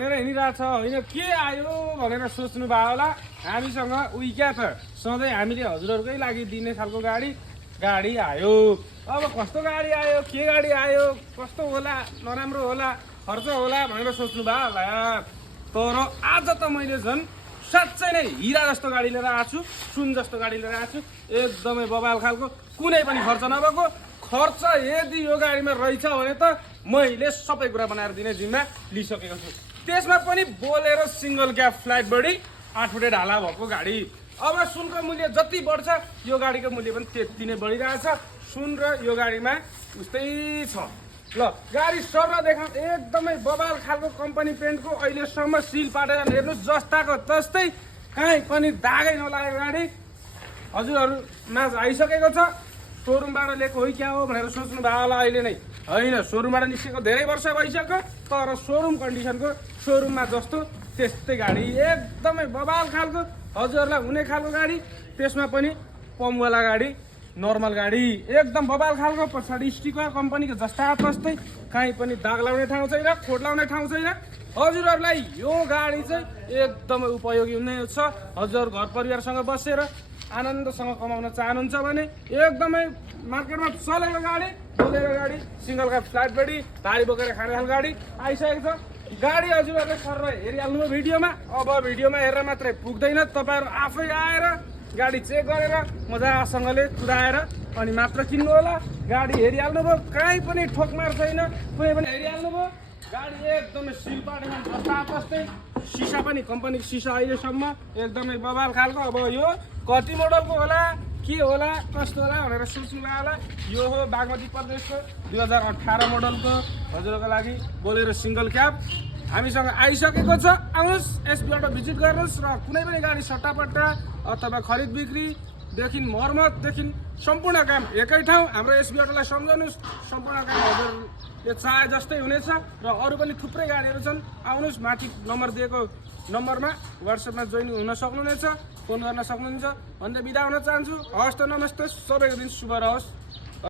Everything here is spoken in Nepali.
भनेर हिँडिरहेछ होइन के आयो भनेर सोच्नु भयो होला हामीसँग उही क्या त सधैँ हामीले हजुरहरूकै लागि दिने खालको गाडी आयो अब कस्तो गाडी आयो के गाडी आयो कस्तो होला नराम्रो होला खर्च होला भनेर सोच्नु भयो होला यार तर आज त मैले झन् साँच्चै नै हिरा जस्तो गाडी लिएर आएको छु सुन जस्तो गाडी लिएर आएको छु एकदमै बबाल खालको कुनै पनि खर्च नभएको खर्च यदि यो गाडीमा रहेछ भने त मैले सबै कुरा बनाएर दिने जिम्मा लिइसकेको छु त्यसमा पनि बोलेर सिंगल क्याब फ्लाइट बडी 8 फुटे ढाला भएको गाडी अब सुनको मूल्य जति बढ्छ यो गाडीको मूल्य पनि त्यति नै बढिरहेछ सुन र यो गाडीमा उस्तै छ ल गाडी सर देखा एकदमै बबाल खालको कम्पनी पेन्टको अहिलेसम्म सिल पाटेर हेर्नुहोस् जस्ताको तस्तै कहीँ पनि दागै नलागेको गाडी हजुरहरू माझ आइसकेको छ सोरुमबाट ल्याएको हो क्या हो भनेर सोच्नु भयो होला अहिले नै होइन सोरुमबाट निस्केको धेरै वर्ष भइसक्यो तर सोरुम कन्डिसनको सोरुममा जस्तो त्यस्तै गाडी एकदमै बबाल खालको हजुरहरूलाई हुने खालको गाडी त्यसमा पनि पम्पवाला गाडी नर्मल गाडी एकदम बबाल खालको पछाडि स्टिकर कम्पनीको जस्ता तस्तै कहीँ पनि दाग लाउने ठाउँ छैन खोट लाउने ठाउँ छैन हजुरहरूलाई यो गाडी चाहिँ एकदमै उपयोगी हुने छ हजुर घर परिवारसँग बसेर आनन्दसँग कमाउन चाहनुहुन्छ भने एकदमै मार्केटमा चलेको गाडी बोलेरो गाडी सिंगल क्याब फ्लाइट बडी भारी बोकेर खाने खालको गाडी आइसकेको छ गाडी हजुरहरूले सर हेरिहाल्नु भिडियोमा अब भिडियोमा हेरेर मात्रै पुग्दैन तपाईँहरू आफै आएर गाडी चेक गरेर मजासँगले कुदाएर अनि मात्र किन्नु होला गाडी हेरिहाल्नुभयो कहीँ पनि ठोकमार छैन कुनै पनि हेरिहाल्नुभयो गाडी एकदमै सिल पाटेको जस्ता तस्तै सिसा पनि कम्पनीको सिसा अहिलेसम्म एकदमै बबाल खालको अब यो कति मोडलको होला के होला कस्तो होला भनेर सोच्नु भयो होला यो हो बागमती प्रदेशको 2018 मोडलको हजुरहरूको लागि बोलेरो सिंगल क्याब हामीसँग आइसकेको छ आउनुहोस् एसबी अटो भिजिट गर्नुहोस् र कुनै पनि गाडी सट्टापट्टा अथवा खरिद बिक्रीदेखि मर्मतदेखि सम्पूर्ण काम एकै ठाउँ हाम्रो एसबी अटोलाई सम्झाउनुहोस् सम्पूर्ण काम हजुरले चाहे जस्तै हुनेछ र अरू पनि थुप्रै गाडीहरू छन् आउनुहोस् माथि नम्बर दिएको नम्बरमा वाट्सएपमा जोइन हुन सक्नुहुनेछ फोन गर्न सक्नुहुन्छ भन्दै बिदा हुन चाहन्छु हवस् त नमस्ते सबैको दिन शुभ रहोस्।